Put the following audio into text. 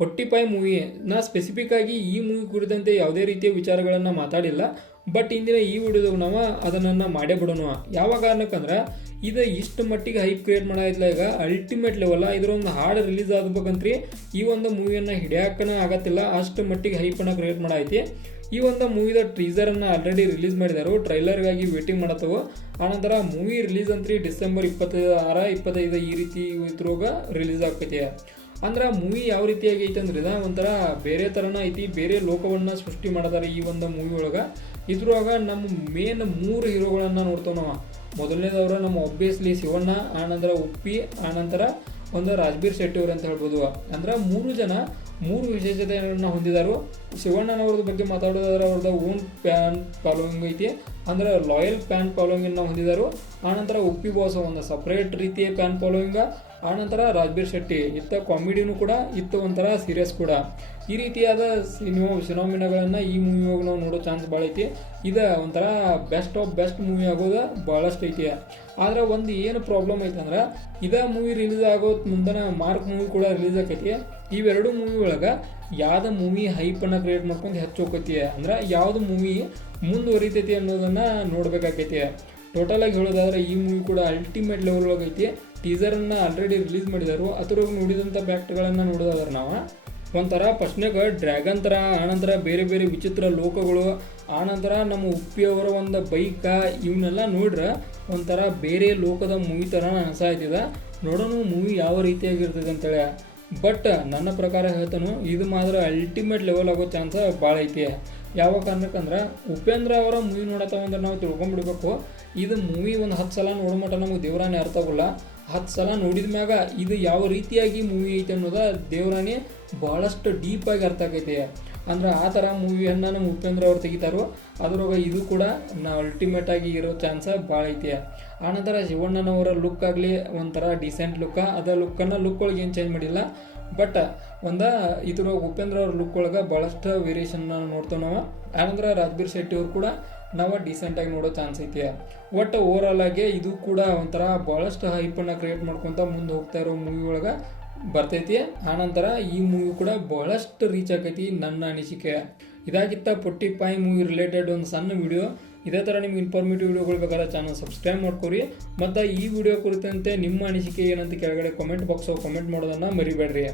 45 movie ನಾ specific ಆಗಿ ಈ ಮೂವಿ ಕುರಿತಂತೆ ಯಾವುದೇ ರೀತಿಯ ವಿಚಾರಗಳನ್ನು ಮಾತಾಡಿಲ್ಲ. ಬಟ್ ಇಂದಿನ ಈ ವಿಡಿಯೋದಾಗ ನಾವು ಅದನ್ನು ಮಾಡೇ ಬಿಡೋಣ. ಯಾವ ಕಾರಣಕ್ಕಂದ್ರೆ ಇದು ಇಷ್ಟು ಮಟ್ಟಿಗೆ ಹೈಪ್ ಕ್ರಿಯೇಟ್ ಮಾಡಾಯ್ತಲ್ಲ, ಈಗ ಅಲ್ಟಿಮೇಟ್ ಲೆವೆಲ್ ಇದರ ಒಂದು ಹಾಡು ರಿಲೀಸ್ ಆಗಬೇಕಂತ್ರಿ ಈ ಒಂದು ಮೂವಿಯನ್ನು ಹಿಡಿಯಾಕನ ಆಗತ್ತಿಲ್ಲ, ಅಷ್ಟು ಮಟ್ಟಿಗೆ ಹೈಪನ್ನು ಕ್ರಿಯೇಟ್ ಮಾಡೈತಿ. ಈ ಒಂದು ಮೂವಿದ ಟೀಸರನ್ನು ಆಲ್ರೆಡಿ ರಿಲೀಸ್ ಮಾಡಿದರು, ಟ್ರೈಲರ್ಗಾಗಿ ವೇಟಿಂಗ್ ಮಾಡತ್ತವು. ಆನಂತರ ಮೂವಿ ರಿಲೀಸ್ ಅಂತ್ರಿ ಡಿಸೆಂಬರ್ 26, 25 ಈ ರೀತಿ ಇದ್ರಾಗ ರಿಲೀಸ್ ಆಗ್ತೈತಿ. ಅಂದ್ರೆ ಮೂವಿ ಯಾವ ರೀತಿಯಾಗಿ ಐತೆ ಅಂದ್ರೆ ಒಂಥರ ಬೇರೆ ಥರನ ಐತಿ, ಬೇರೆ ಲೋಕವನ್ನು ಸೃಷ್ಟಿ ಮಾಡಿದಾರೆ ಈ ಒಂದು ಮೂವಿ ಒಳಗೆ. ಇದ್ರೊಳಗೆ ನಮ್ಮ ಮೇನ್ 3 ಹೀರೋಗಳನ್ನು ನೋಡ್ತೇವೆ ನಾವು. ಮೊದಲನೇದವ್ರ ನಮ್ಮ ಒಬ್ವಿಯಸ್ಲಿ ಶಿವಣ್ಣ, ಆನಂತರ ಉಪ್ಪಿ, ಆನಂತರ ಒಂದು ರಾಜ್ಬೀರ್ ಶೆಟ್ಟಿ ಅವರು ಅಂತ ಹೇಳ್ಬೋದು. ಅಂದ್ರೆ 3 ಜನ 3 ವಿಶೇಷತೆಯನ್ನು ಹೊಂದಿದ್ದಾರೆ. ಶಿವಣ್ಣನವ್ರದ್ದು ಬಗ್ಗೆ ಮಾತಾಡೋದಾದ್ರೆ ಅವ್ರದ್ದು ಓನ್ ಫ್ಯಾನ್ ಫಾಲೋವಿಂಗ್ ಐತಿ, ಅಂದ್ರೆ ಲಾಯಲ್ ಫ್ಯಾನ್ ಫಾಲೋವಿಂಗನ್ನು ಹೊಂದಿದ್ದಾರೆ. ಆನಂತರ ಉಪ್ಪಿ ಬಾಸ್ ಒಂದು ಸಪ್ರೇಟ್ ರೀತಿಯ ಫ್ಯಾನ್ ಫಾಲೋವಿಂಗ. ಆನಂತರ ರಾಜ್ಬೀರ್ ಶೆಟ್ಟಿ ಇತ್ತ ಕಾಮಿಡಿನೂ ಕೂಡ, ಇತ್ತು ಒಂಥರ ಸೀರಿಯಸ್ ಕೂಡ. ಈ ರೀತಿಯಾದ ಸಿನಿಮಾಗಳನ್ನು ಈ ಮೂವಿ ಹೋಗಿ ನಾವು ನೋಡೋ ಚಾನ್ಸ್ ಭಾಳ ಐತಿ. ಇದು ಒಂಥರ ಬೆಸ್ಟ್ ಆಫ್ ಬೆಸ್ಟ್ ಮೂವಿ ಆಗೋದು ಭಾಳಷ್ಟು ಐತಿ. ಆದ್ರೆ ಒಂದು ಏನು ಪ್ರಾಬ್ಲಮ್ ಐತೆ ಅಂದ್ರೆ ಇದೇ ಮೂವಿ ರಿಲೀಸ್ ಆಗೋ ಮುಂದನ ಮಾರ್ಕ್ ಮೂವಿ ಕೂಡ ರಿಲೀಸ್ ಆಕೈತಿ. ಇವೆರಡು ಮೂವಿ ಒಳಗೆ ಯಾವ್ದು ಮೂವಿ ಹೈಪನ್ನು ಕ್ರಿಯೇಟ್ ಮಾಡ್ಕೊಂಡು ಹೆಚ್ಚು ಹೋಗೈತಿ, ಅಂದ್ರೆ ಯಾವುದು ಮೂವಿ ಮುಂದುವರಿತೈತಿ ಅನ್ನೋದನ್ನು ನೋಡ್ಬೇಕಾಕೈತಿ. ಟೋಟಲ್ ಆಗಿ ಹೇಳೋದಾದ್ರೆ ಈ ಮೂವಿ ಕೂಡ ಅಲ್ಟಿಮೇಟ್ ಲೆವೆಲ್ ಒಳಗೆ ಐತಿ. ಟೀಸರನ್ನು ಆಲ್ರೆಡಿ ರಿಲೀಸ್ ಮಾಡಿದರು. ಅದ್ರೊಳಗೆ ನೋಡಿದಂಥ ಫ್ಯಾಕ್ಟ್ಗಳನ್ನು ನೋಡೋದಾದ್ರೆ ನಾವು ಒಂಥರ ಫಸ್ಟ್ನಾಗ ಡ್ರ್ಯಾಗನ್ ಥರ, ಆನಂತರ ಬೇರೆ ಬೇರೆ ವಿಚಿತ್ರ ಲೋಕಗಳು, ಆನಂತರ ನಮ್ಮ ಉಪ್ಪಿಯವರ ಒಂದು ಬೈಕ, ಇವನ್ನೆಲ್ಲ ನೋಡ್ರೆ ಒಂಥರ ಬೇರೆ ಲೋಕದ ಮೂವಿ ಥರ ಅನಿಸಾಯ್ತಿದೆ. ನೋಡೋಣ ಮೂವಿ ಯಾವ ರೀತಿಯಾಗಿರ್ತದೆ ಅಂತೇಳಿ. ಬಟ್ ನನ್ನ ಪ್ರಕಾರ ಹೇಳ್ತಾನು ಇದು ಮಾತ್ರ ಅಲ್ಟಿಮೇಟ್ ಲೆವೆಲ್ ಆಗೋ ಚಾನ್ಸ್ ಭಾಳ ಐತಿ. ಯಾವ ಕಾರಣಕ್ಕಂದ್ರೆ ಉಪೇಂದ್ರ ಅವರ ಮೂವಿ ನೋಡತ್ತವಂದ್ರೆ ನಾವು ತಿಳ್ಕೊಂಡ್ಬಿಡ್ಬೇಕು, ಇದು ಮೂವಿ ಒಂದು 10 ಸಲ ನೋಡೋ ಮಟ್ಟ ನಮಗೆ ದೇವರಾಣಿ ಅರ್ಥ ಆಗೋಲ್ಲ. 10 ಸಲ ನೋಡಿದ ಮ್ಯಾಗ ಇದು ಯಾವ ರೀತಿಯಾಗಿ ಮೂವಿ ಐತೆ ಅನ್ನೋದು ದೇವರಾಣಿ ಭಾಳಷ್ಟು ಡೀಪಾಗಿ ಅರ್ಥ ಆಗೈತಿ. ಅಂದ್ರೆ ಆ ಥರ ಮೂವಿಯನ್ನು ನಮ್ಮ ಉಪೇಂದ್ರ ಅವ್ರು ತೆಗಿತಾರೋ, ಅದ್ರೊಳಗೆ ಇದು ಕೂಡ ಅಲ್ಟಿಮೇಟ್ ಆಗಿ ಇರೋ ಚಾನ್ಸ್ ಭಾಳ ಐತಿ. ಆನಂತರ ಶಿವಣ್ಣನವರ ಲುಕ್ ಆಗಲಿ ಒಂಥರ ಡಿಸೆಂಟ್ ಲುಕ್ಕ, ಅದ ಲುಕ್ ಒಳಗೆ ಏನು ಚೇಂಜ್ ಮಾಡಿಲ್ಲ. ಬಟ್ ಇದ್ರೊಳಗೆ ಉಪೇಂದ್ರ ಅವ್ರ ಲುಕ್ ಒಳಗೆ ಭಾಳಷ್ಟು ವೇರಿಯೇಷನ್ ನೋಡ್ತೇವೆ ನಾವು. ಆನಂತರ ರಾಜ್ಬೀರ್ ಶೆಟ್ಟಿ ಅವ್ರು ಕೂಡ ನಾವು ಡಿಸೆಂಟಾಗಿ ನೋಡೋ ಚಾನ್ಸ್ ಐತಿ. ಒಟ್ಟು ಓವರಾಲ್ ಆಗಿ ಇದು ಕೂಡ ಒಂಥರ ಭಾಳಷ್ಟು ಹೈಪನ್ನು ಕ್ರಿಯೇಟ್ ಮಾಡ್ಕೊತ ಮುಂದೆ ಹೋಗ್ತಾ ಇರೋ ಮೂವಿ ಒಳಗೆ ಬರ್ತೈತಿ. ಆನಂತರ ಈ ಮೂವಿ ಕೂಡ ಭಾಳಷ್ಟು ರೀಚ್ ಆಕೈತಿ ನನ್ನ ಅನಿಸಿಕೆ. ಇದಾಗಿತ್ತ 45 ಮೂವಿ ರಿಲೇಟೆಡ್ ಒಂದು ಸಣ್ಣ ವಿಡಿಯೋ. ಇದೇ ಥರ ನಿಮ್ಗೆ ಇನ್ಫಾರ್ಮೇಟಿವ್ ವಿಡಿಯೋಗಳು ಬೇಕಾದ್ರೆ ಚಾನಲ್ ಸಬ್ಸ್ಕ್ರೈಬ್ ಮಾಡ್ಕೊರಿ. ಮತ್ತು ಈ ವಿಡಿಯೋ ಕುರಿತಂತೆ ನಿಮ್ಮ ಅನಿಸಿಕೆ ಏನಂತ ಕೆಳಗಡೆ ಕಾಮೆಂಟ್ ಬಾಕ್ಸ್ ಕಮೆಂಟ್ ಮಾಡೋದನ್ನು ಮರಿಬೇಡ್ರಿ.